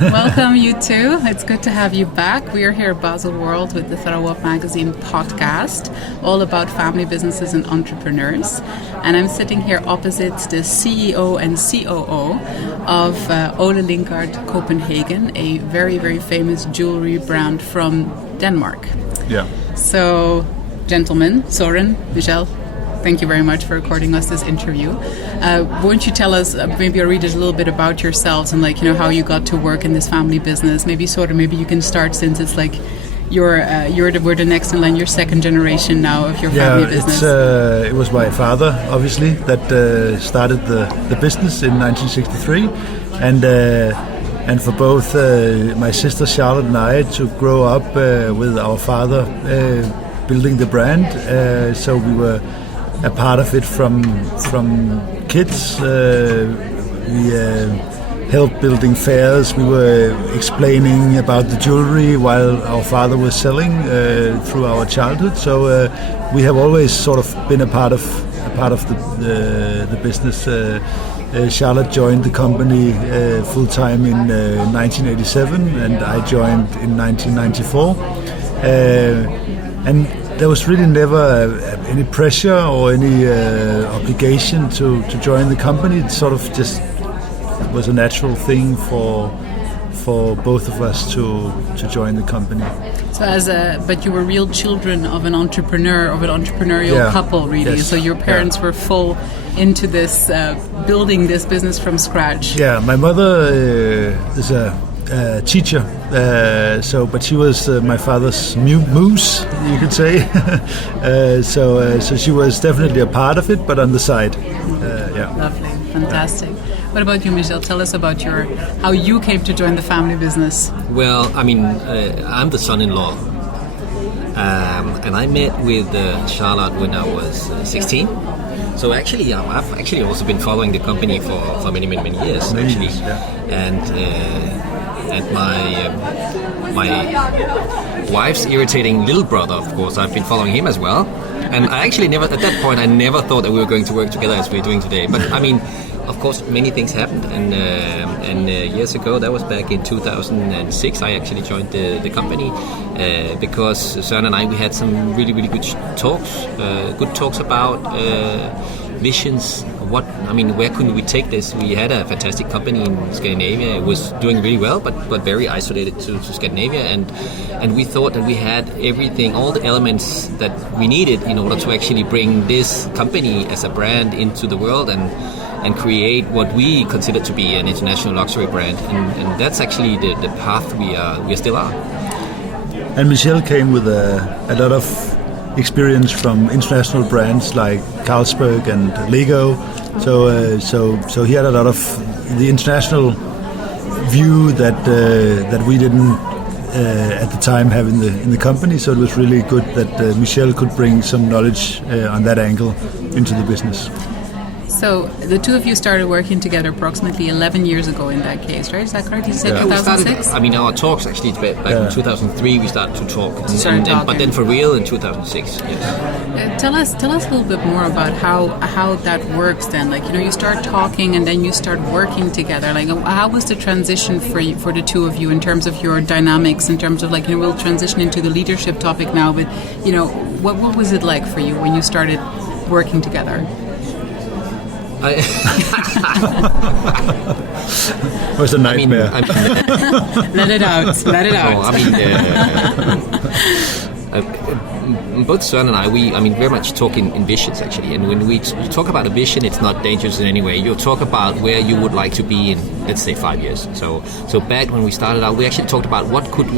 Welcome, you too. It's good to have you back. We are here at Baselworld with the Tharawat Magazine podcast, all about family businesses and entrepreneurs. And I'm sitting here opposite the CEO and COO of Ole Lynggaard Copenhagen, a very, very famous jewellery brand from Denmark. Yeah. So, gentlemen, Soren, Michel, thank you very much for recording us this interview. Won't you tell us, maybe our readers, a little bit about yourselves and how you got to work in this family business? Maybe maybe you can start, since it's we're the next in line, you're second generation now of your family business. It was my father, obviously, that started the business in 1963, and for both my sister Charlotte and I to grow up with our father building the brand, so we were a part of it from kids. We helped building fairs. We were explaining about the jewelry while our father was selling through our childhood. So we have always sort of been a part of the business. Charlotte joined the company full time in 1987, and I joined in 1994. And there was really never any pressure or any obligation to join the company. It sort of just was a natural thing for both of us to join the company. So but you were real children of an entrepreneur, of an entrepreneurial couple, really. Yes. So your parents were full into this, building this business from scratch. Yeah, my mother is a teacher, but she was my father's muse, you could say. So she was definitely a part of it, but on the side. Lovely, fantastic. What about you, Michel? Tell us about how you came to join the family business. Well, I'm the son-in-law, and I met with Charlotte when I was 16. So actually, I've actually also been following the company for many years, actually, and my wife's irritating little brother, of course, I've been following him as well. And I actually never thought that we were going to work together as we're doing today. But of course, many things happened, and years ago, that was back in 2006, I actually joined the company because Søren and I, we had some really good talks about visions. Where could we take this? We had a fantastic company in Scandinavia. It was doing really well, but very isolated to Scandinavia, and we thought that we had everything, all the elements that we needed in order to actually bring this company as a brand into the world and create what we consider to be an international luxury brand, and that's actually the path we still are. And Michel came with a lot of experience from international brands like Carlsberg and Lego, so he had a lot of the international view that we didn't at the time have in the company. So it was really good that Michel could bring some knowledge on that angle into the business. So the two of you started working together approximately 11 years ago in that case, right? Is that correct? You said 2006? Our talks actually, back in 2003 we started to talk, but then for real in 2006, yes. Tell us a little bit more about how that works then. You start talking and then you start working together. How was the transition for the two of you in terms of your dynamics, in terms of we'll transition into the leadership topic now, but what was it like for you when you started working together? It was a nightmare. Let it out. Both Søren and I, we very much talk in visions, actually. And when we talk about a vision, it's not dangerous in any way. You talk about where you would like to be in, let's say, 5 years. So back when we started out, we actually talked about where could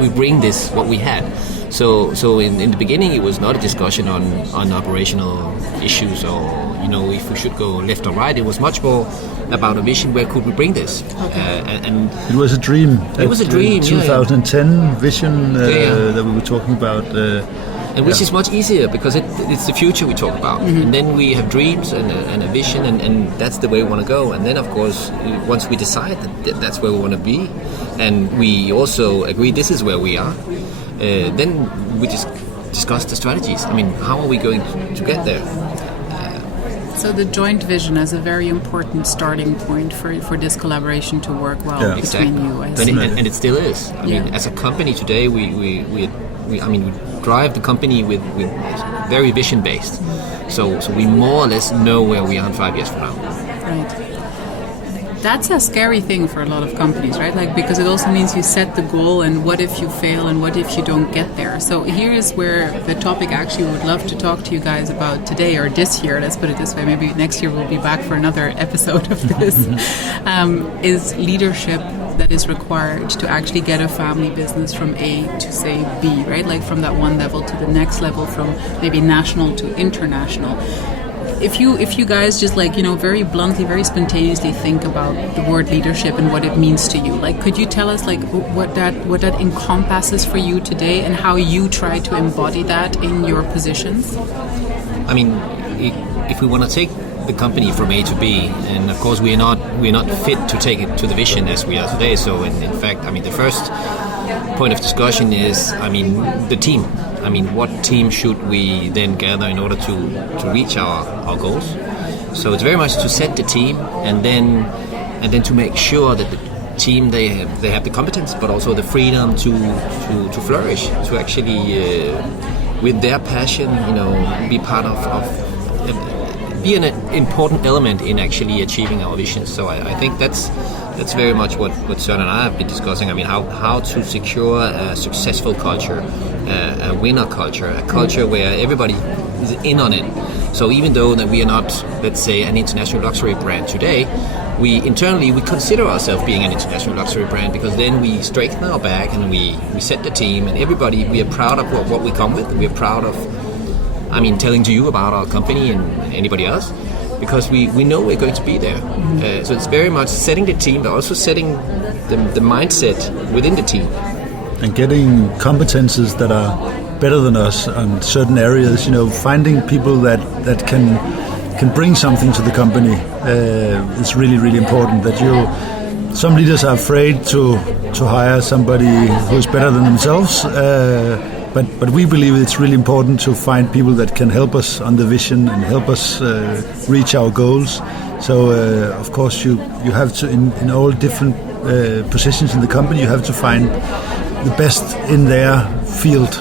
we bring this, what we had. So in the beginning, it was not a discussion on operational issues or if we should go left or right. It was much more about a vision. Where could we bring this? And it was a dream. It was a dream. 2010 vision that we were talking about. And which is much easier because it's the future we talk about. Mm-hmm. And then we have dreams and a vision, and that's the way we want to go. And then, of course, once we decide that's where we want to be, and we also agree this is where we are, then we just discuss the strategies. How are we going to get there? So the joint vision is a very important starting point for this collaboration to work well between you. And it still is. I mean, as a company today, we drive the company with very vision based. So we more or less know where we are in 5 years from now. Right. That's a scary thing for a lot of companies, right? Like, because it also means you set the goal, and what if you fail, and what if you don't get there? So here is where the topic actually would love to talk to you guys about today, or this year, let's put it this way, maybe next year we'll be back for another episode of this, is leadership that is required to actually get a family business from A to, say, B, right? Like from that one level to the next level, from maybe national to international. If you guys just very bluntly, very spontaneously think about the word leadership and what it means to you, like, could you tell us what that encompasses for you today and how you try to embody that in your positions? I mean, if we want to take the company from A to B, and of course we're not fit to take it to the vision as we are today. So in fact, I mean, the first point of discussion is, I mean, the team. I mean, what team should we then gather in order to reach our goals? So it's very much to set the team, and then to make sure that the team they have the competence, but also the freedom to flourish, to actually with their passion, be part of be an important element in actually achieving our vision. So I think that's very much what Søren and I have been discussing. I mean, how to secure a successful culture, a winner culture, a culture where everybody is in on it. So even though that we are not, let's say, an international luxury brand today, we internally consider ourselves being an international luxury brand, because then we strengthen our back and we set the team, and everybody, we are proud of what we come with. We are proud of, I mean, telling to you about our company and anybody else, because we know we're going to be there. So it's very much setting the team, but also setting the mindset within the team. And getting competences that are better than us on certain areas, finding people that can bring something to the company is really, really important. Some leaders are afraid to hire somebody who's better than themselves, but we believe it's really important to find people that can help us on the vision and help us reach our goals. So of course you have to, in all different positions in the company, you have to find the best in their field,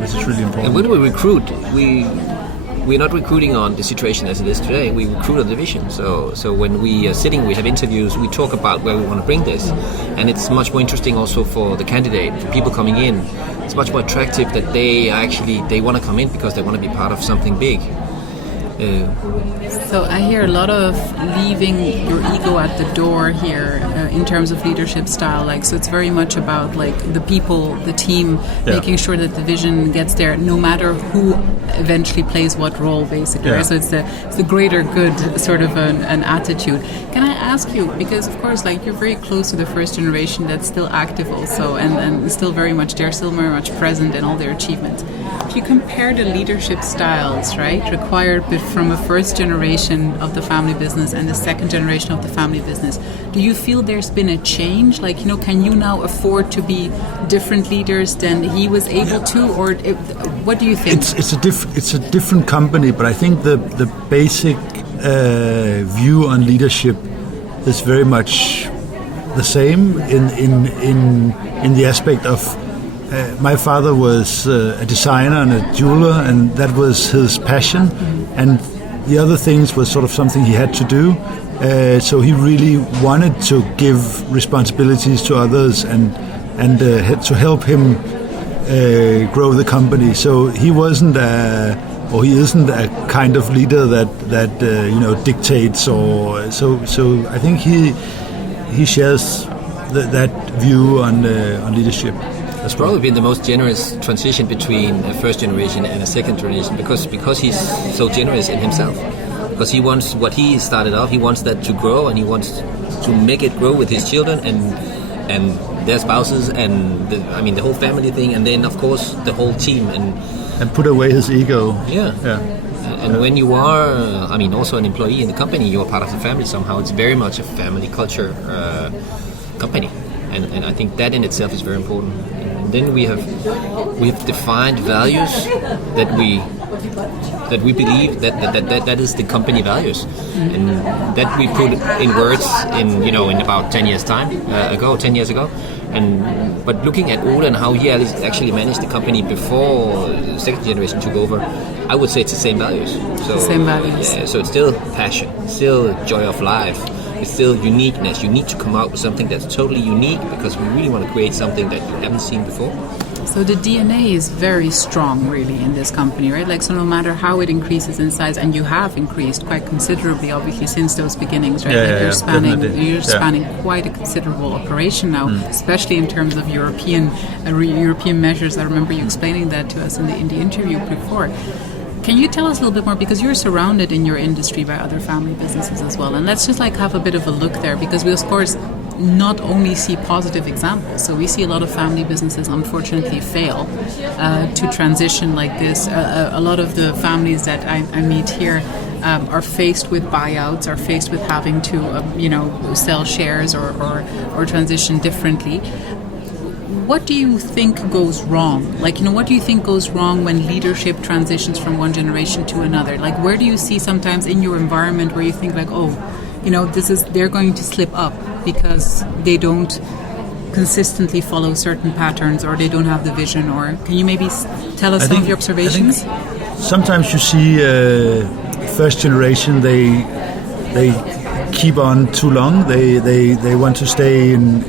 which is really important. And when we recruit, we're not recruiting on the situation as it is today. We recruit on the vision. So when we are sitting, we have interviews, we talk about where we want to bring this, and it's much more interesting also for the candidate, for people coming in. It's much more attractive that they want to come in because they want to be part of something big. So I hear a lot of leaving your ego at the door here in terms of leadership style. So it's very much about the people, the team, making sure that the vision gets there, no matter who eventually plays what role, basically. Right? So it's the greater good sort of an attitude. Can I ask you, because of course, you're very close to the first generation that's still active also, and still very much present in all their achievements. If you compare the leadership styles, right, required from a first generation of the family business and the second generation of the family business, do you feel there's been a change? Can you now afford to be different leaders than he was able to, or what do you think? It's a different company, but I think the basic view on leadership is very much the same in the aspect of. My father was a designer and a jeweler, and that was his passion. And the other things was sort of something he had to do. So he really wanted to give responsibilities to others and to help him grow the company. So he wasn't he isn't a kind of leader that dictates or so. I think he shares that view on leadership. It's probably been the most generous transition between a first generation and a second generation, because he's so generous in himself. Because he wants what he started off, he wants that to grow, and he wants to make it grow with his children and their spouses and the whole family thing, and then of course the whole team and put away his ego. And when you are, also an employee in the company, you are part of the family somehow. It's very much a family culture company, and I think that in itself is very important. And then we have defined values that that we believe that is the company values, and that we put in words in about 10 years ago. But looking at Ole and how he actually managed the company before the second generation took over, I would say it's the same values. So, same values. So it's still passion, still joy of life, it's still uniqueness. You need to come out with something that's totally unique because we really want to create something that you haven't seen before. So the DNA is very strong, really, in this company, right? Like, so no matter how it increases in size, and you have increased quite considerably, obviously, since those beginnings, right? You're spanning quite a considerable operation now, especially in terms of European measures. I remember you explaining that to us in the interview before. Can you tell us a little bit more, because you're surrounded in your industry by other family businesses as well, and let's just have a bit of a look there, because we of course not only see positive examples. So we see a lot of family businesses unfortunately fail to transition like this. A lot of the families that I meet here are faced with buyouts, are faced with having to sell shares or transition differently. What do you think goes wrong? What do you think goes wrong when leadership transitions from one generation to another? Like, where do you see sometimes in your environment where you think they're going to slip up because they don't consistently follow certain patterns, or they don't have the vision? Or can you maybe tell us some of your observations? Sometimes you see first generation, they keep on too long. They want to stay in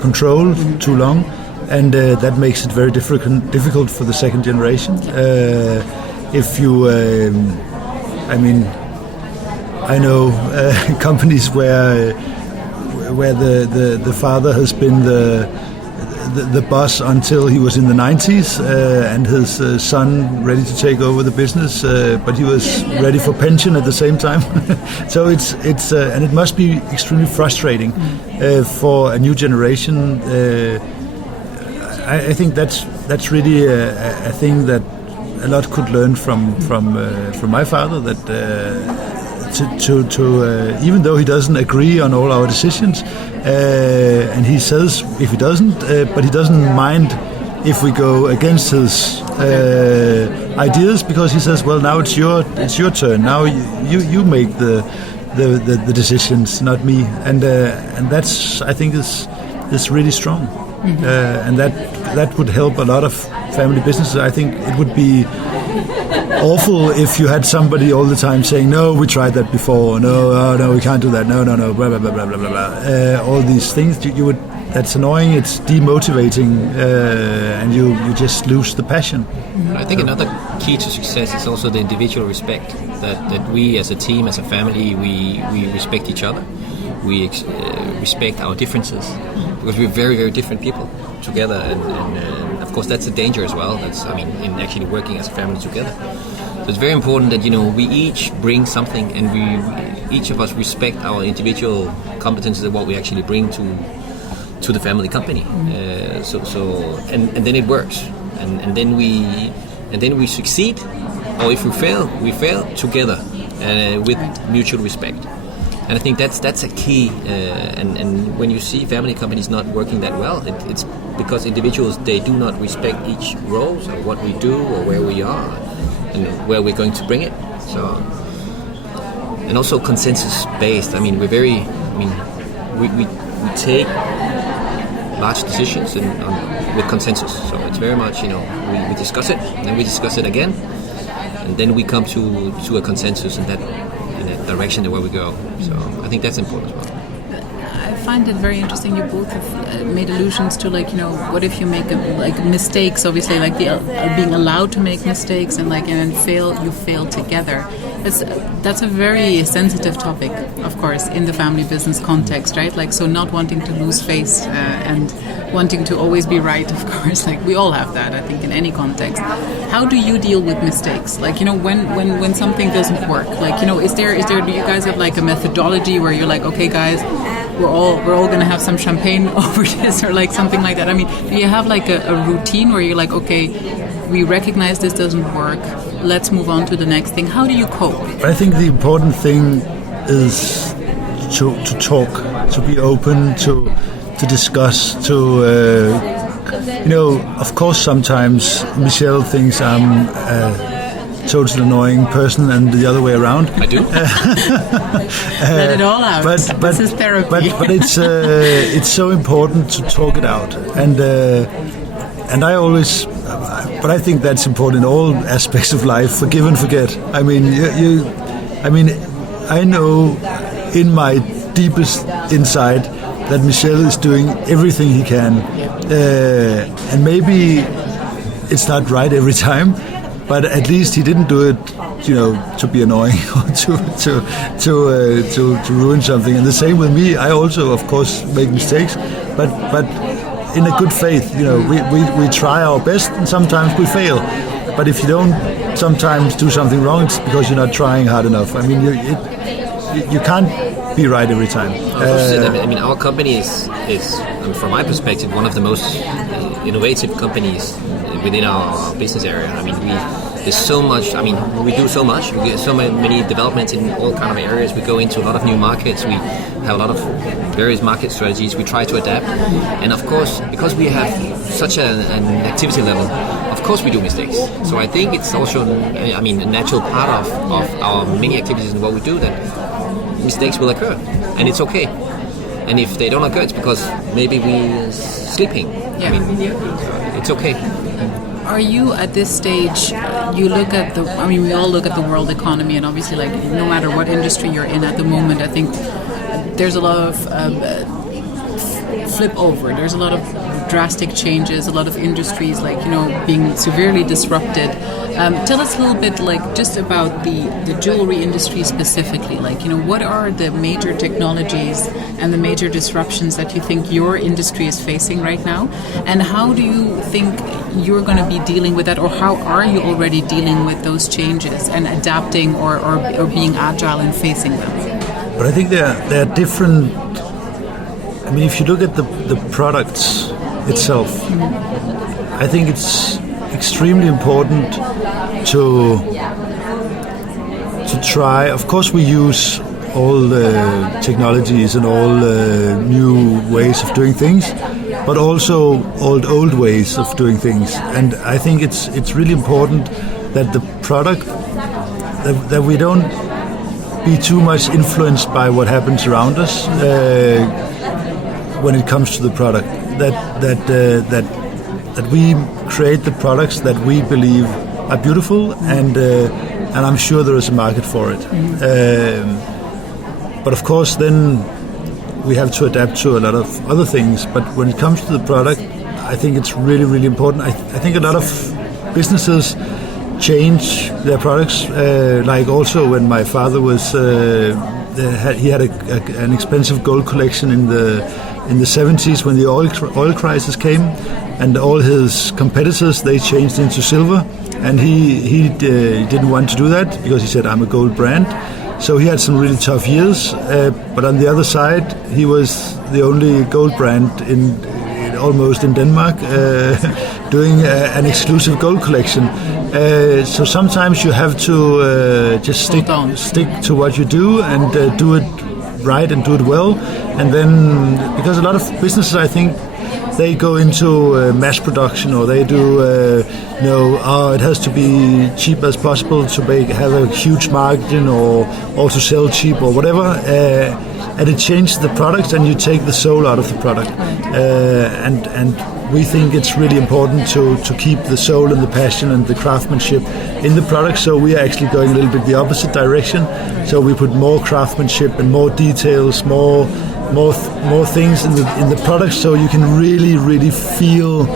control too long, and that makes it very difficult for the second generation. If you, I know companies where the father has been the boss until he was in the 90s, and his son ready to take over the business, but he was ready for pension at the same time. So it's and it must be extremely frustrating for a new generation. I think that's really a thing that a lot could learn from my father. That. To even though he doesn't agree on all our decisions, and he says if he doesn't, but he doesn't mind if we go against his ideas, because he says, well, now it's your turn. Now you make the decisions, not me, and that's, I think, is really strong, and that would help a lot of family businesses. I think it would be awful if you had somebody all the time saying, no, we tried that before, no, we can't do that, no, blah, blah, blah, blah, blah, blah. All these things, you would, that's annoying, it's demotivating, and you just lose the passion. I think another key to success is also the individual respect, that we as a team, as a family, we respect each other, we respect our differences, because we're very, very different people together, and of course that's a danger as well. In actually working as a family together. So it's very important that we each bring something, and each of us respect our individual competences and what we actually bring to the family company. And then it works, and then we succeed, or if we fail together with mutual respect. And I think that's a key. And when you see family companies not working that well, it's because individuals, they do not respect each role, so what we do or where we are and where we're going to bring it. So, and also consensus based. We take large decisions with consensus. So it's very much we discuss it, and then we discuss it again, and then we come to a consensus in that direction where we go. So I think that's important as well. I find it very interesting. You both have made allusions to what if you make mistakes? Obviously, being allowed to make mistakes and fail. You fail together. That's a very sensitive topic, of course, in the family business context, right? So not wanting to lose face and wanting to always be right, of course. We all have that, I think, in any context. How do you deal with mistakes? When something doesn't work, is there? Do you guys have a methodology where you're okay, guys, we're all gonna have some champagne over this, or something like that? Do you have a routine where you're okay, we recognize this doesn't work, let's move on to the next thing? How do you cope? I think the important thing is to talk, to be open, to discuss, of course sometimes Michel thinks I'm total annoying person and the other way around. I do. Let it all out. This is therapy. But it's so important to talk it out, and I always. But I think that's important in all aspects of life. Forgive and forget. I mean, I know in my deepest inside that Michel is doing everything he can, and maybe it's not right every time, but at least he didn't do it, to be annoying or to ruin something. And the same with me. I also, of course, make mistakes, but in a good faith. We try our best, and sometimes we fail. But if you don't sometimes do something wrong, it's because you're not trying hard enough. I mean, you can't be right every time. Our company is, from my perspective, one of the most innovative companies within our business area. I mean, there's so much. I mean, we do so much. We get so many developments in all kind of areas. We go into a lot of new markets. We have a lot of various market strategies. We try to adapt, and of course, because we have such an activity level, of course we do mistakes. So I think it's also, a natural part of our many activities and what we do that mistakes will occur, and it's okay. And if they don't occur, it's because maybe we're sleeping. Yeah. It's okay. Are you at this stage, we all look at the world economy, and obviously, no matter what industry you're in at the moment, I think there's a lot of flip over. There's a lot of drastic changes, a lot of industries, being severely disrupted. Tell us a little bit, just about the jewelry industry specifically. What are the major technologies and the major disruptions that you think your industry is facing right now? And how do you think you're going to be dealing with that, or how are you already dealing with those changes and adapting or being agile and facing them? But I think there are different. I mean, if you look at the products itself, I think it's extremely important to try. Of course, we use all the technologies and all the new ways of doing things, but also old ways of doing things. And I think it's really important that the product that we don't be too much influenced by what happens around us when it comes to the product. That we create the products that we believe are beautiful, and I'm sure there is a market for it. But of course, then we have to adapt to a lot of other things. But when it comes to the product, I think it's really, really important. I think a lot of businesses change their products. Also when my father was, he had an expensive gold collection in the 70s when the oil crisis came, and all his competitors, they changed into silver, and he didn't want to do that because he said, I'm a gold brand. So he had some really tough years, but on the other side, he was the only gold brand almost in Denmark doing an exclusive gold collection. So sometimes you have to just stick to what you do and do it right and do it well. And then, because a lot of businesses, I think, they go into mass production, or they do, it has to be cheap as possible to have a huge margin, or to sell cheap or whatever. And it changes the products, and you take the soul out of the product. And we think it's really important to keep the soul and the passion and the craftsmanship in the product. So we are actually going a little bit the opposite direction. So we put more craftsmanship and more details, more things in the product, so you can really, really feel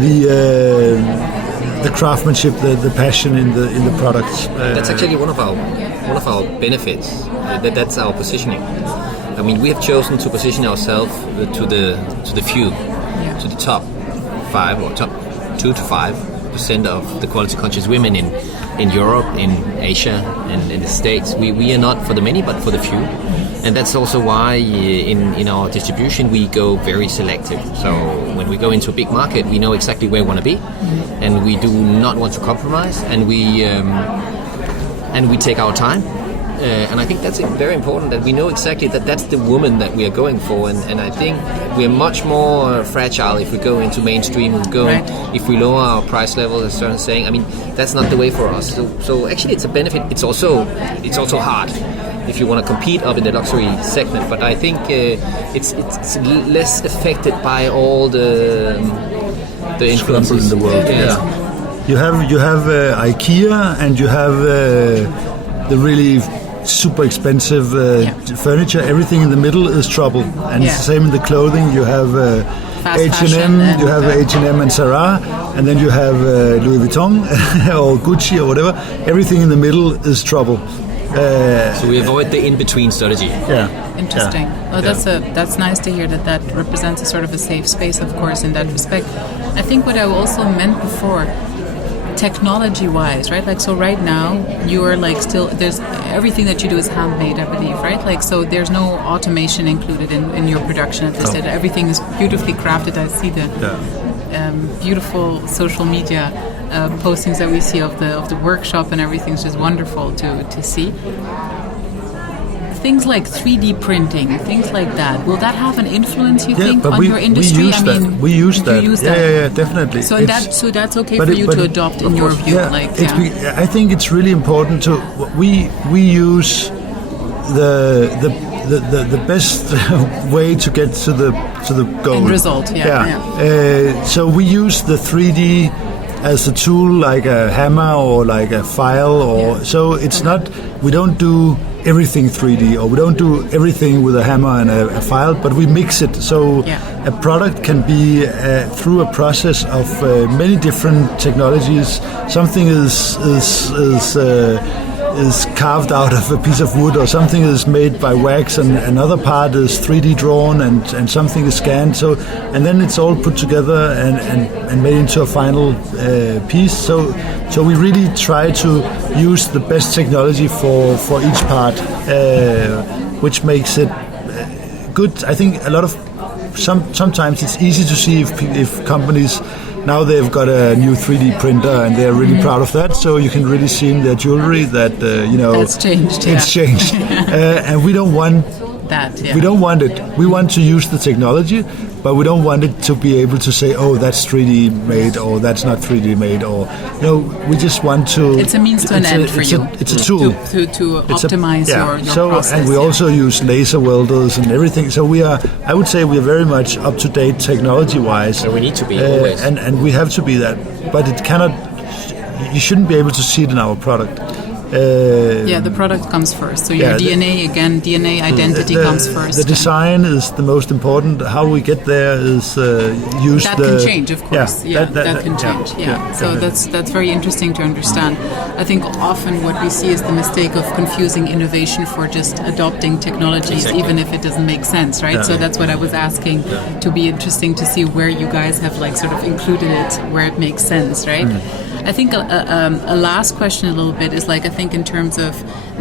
the craftsmanship, the passion in the products. That's actually one of our benefits. That's our positioning. I mean, we have chosen to position ourselves to the few, to the top 5 or top 2 to 5% of the quality conscious women in Europe, in Asia, and in the States. We are not for the many, but for the few. And that's also why in our distribution we go very selective. So when we go into a big market, we know exactly where we want to be, and we do not want to compromise, and we take our time, and I think that's very important that we know exactly that that's the woman that we are going for, and I think we are much more fragile if we go into mainstream, if we lower our price level, as Søren is saying. I mean, that's not the way for us. So actually it's a benefit. It's also hard if you want to compete up in the luxury segment, but I think it's less affected by all the influences in the world. Yeah. You have IKEA, and you have the really super expensive furniture. Everything in the middle is trouble, and it's the same in the clothing. You have H&M, you have H&M and Zara, and then you have Louis Vuitton or Gucci or whatever. Everything in the middle is trouble. So we avoid the in-between strategy. Yeah. Interesting. Yeah. Well, that's nice to hear that represents a sort of a safe space, of course, in that respect. I think what I also meant before, technology-wise, right? Like, so right now you are like still, there's everything that you do is handmade, I believe, right? Like, so there's no automation included in your production at this stage. Everything is beautifully crafted. I see the beautiful social media postings that we see of the workshop, and everything's just wonderful to see. Things like 3D printing, things like that, will that have an influence, you think, on your industry? We use that. Yeah, definitely. So that's okay for you to adopt in your view. I think it's really important to we use the best way to get to the goal. End result. So we use the 3D as a tool, like a hammer or like a file, or so it's not. We don't do everything 3D, or we don't do everything with a hammer and a file, but we mix it. So a product can be through a process of many different technologies. Something is carved out of a piece of wood, or something is made by wax, and another part is 3D drawn, and something is scanned. So, and then it's all put together and made into a final piece. So we really try to use the best technology for each part, which makes it good. I think a lot of sometimes it's easy to see if companies. Now they've got a new 3D printer, and they're really proud of that. So you can really see in their jewelry that that's changed. It's changed, and we don't want that. Yeah. We don't want it. We want to use the technology, but we don't want it to be able to say, "Oh, that's 3D made," or "That's not 3D made," or we just want to. It's a means to an end for you. It's a tool to optimize your process. And we also use laser welders and everything. So I would say we are very much up to date technology-wise. And we need to be always. And we have to be that, but it cannot. You shouldn't be able to see it in our product. The product comes first. So your DNA identity comes first. The design is the most important. How we get there is use that can change, of course. That can change. So definitely. that's very interesting to understand. I think often what we see is the mistake of confusing innovation for just adopting technologies, even if it doesn't make sense, right? So that's what I was asking. To be interesting to see where you guys have like sort of included it where it makes sense, right? I think a last question a little bit is like, I think in terms of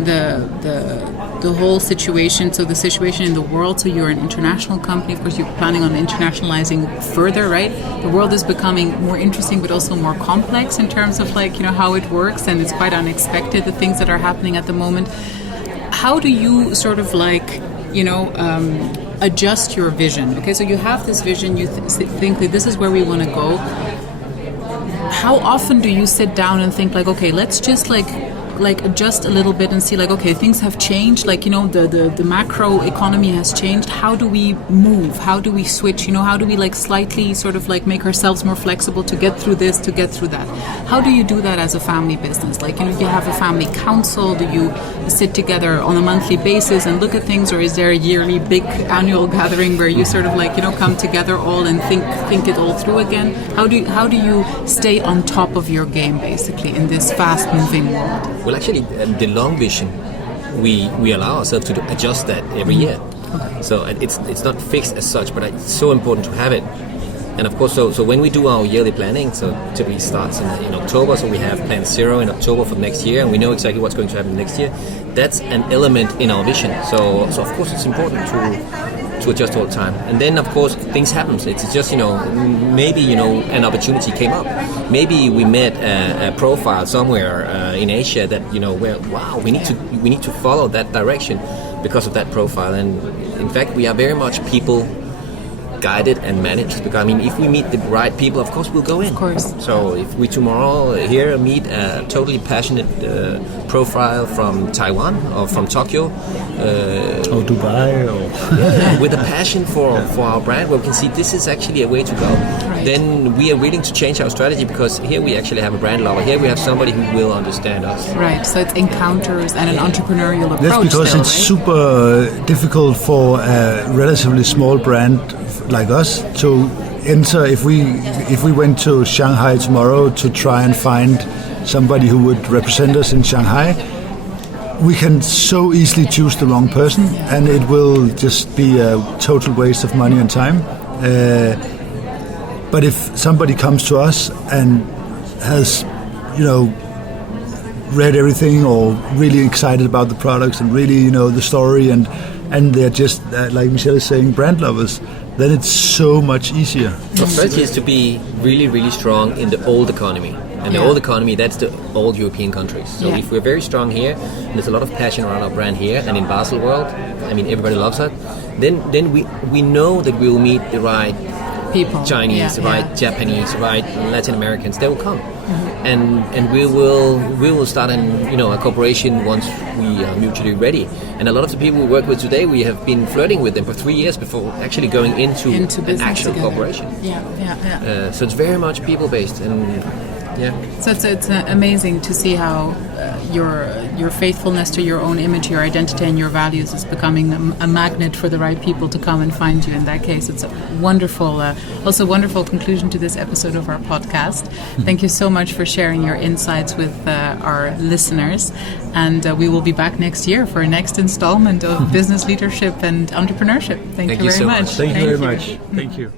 the whole situation, so the situation in the world, so you're an international company, of course you're planning on internationalizing further, right? The world is becoming more interesting but also more complex in terms of like, how it works, and it's quite unexpected, the things that are happening at the moment. How do you sort of like, adjust your vision? Okay, so you have this vision, you think that this is where we want to go. How often do you sit down and think like, okay, let's just like adjust a little bit and see like, okay, things have changed, like, the macro economy has changed. How do we move? How do we switch? How do we like slightly sort of like make ourselves more flexible to get through this, to get through that? How do you do that as a family business? Like, you have a family council? Do you sit together on a monthly basis and look at things, or is there a yearly big annual gathering where you sort of like, come together all and think it all through again? How do you stay on top of your game basically in this fast moving world? Well, actually, the long vision, we allow ourselves to adjust that every year. Okay. So it's not fixed as such, but it's so important to have it. And of course, so when we do our yearly planning, so typically starts in October, so we have plan 0 in October for next year, and we know exactly what's going to happen next year. That's an element in our vision. So of course it's important to adjust all the time. And then, of course, things happen. It's just, maybe, an opportunity came up. Maybe we met a profile somewhere in Asia that, where, wow, we need to follow that direction because of that profile. And in fact, we are very much people guided and managed, because if we meet the right people, of course we'll go in. Of course. So if we tomorrow here meet a totally passionate profile from Taiwan or from Tokyo or Dubai, or with a passion for our brand, where we can see this is actually a way to go, then we are willing to change our strategy, because here we actually have a brand lover. Here we have somebody who will understand us. Right. So it's encounters and an entrepreneurial approach. That's because still, it's right? super difficult for a relatively small brand like us to enter. If we went to Shanghai tomorrow to try and find somebody who would represent us in Shanghai, we can so easily choose the wrong person, and it will just be a total waste of money and time. But if somebody comes to us and has, read everything, or really excited about the products and really, the story, and they're just, like Michelle is saying, brand lovers, then it's so much easier. Our strategy is to be really, really strong in the old economy. And the old economy, that's the old European countries. So if we're very strong here, and there's a lot of passion around our brand here, and in Baselworld, everybody loves it, then we know that we will meet the right people, Chinese, Japanese, Latin Americans. They will come, and we will start a cooperation once we are mutually ready. And a lot of the people we work with today, we have been flirting with them for 3 years before actually going into an actual cooperation. So it's very much people based, and So it's amazing to see how your faithfulness to your own image, your identity, and your values is becoming a magnet for the right people to come and find you. In that case, it's a wonderful, also wonderful conclusion to this episode of our podcast. Thank you so much for sharing your insights with our listeners, and we will be back next year for a next installment of Business Leadership and Entrepreneurship. Thank you very so much. much. Thank you very much. Thank you.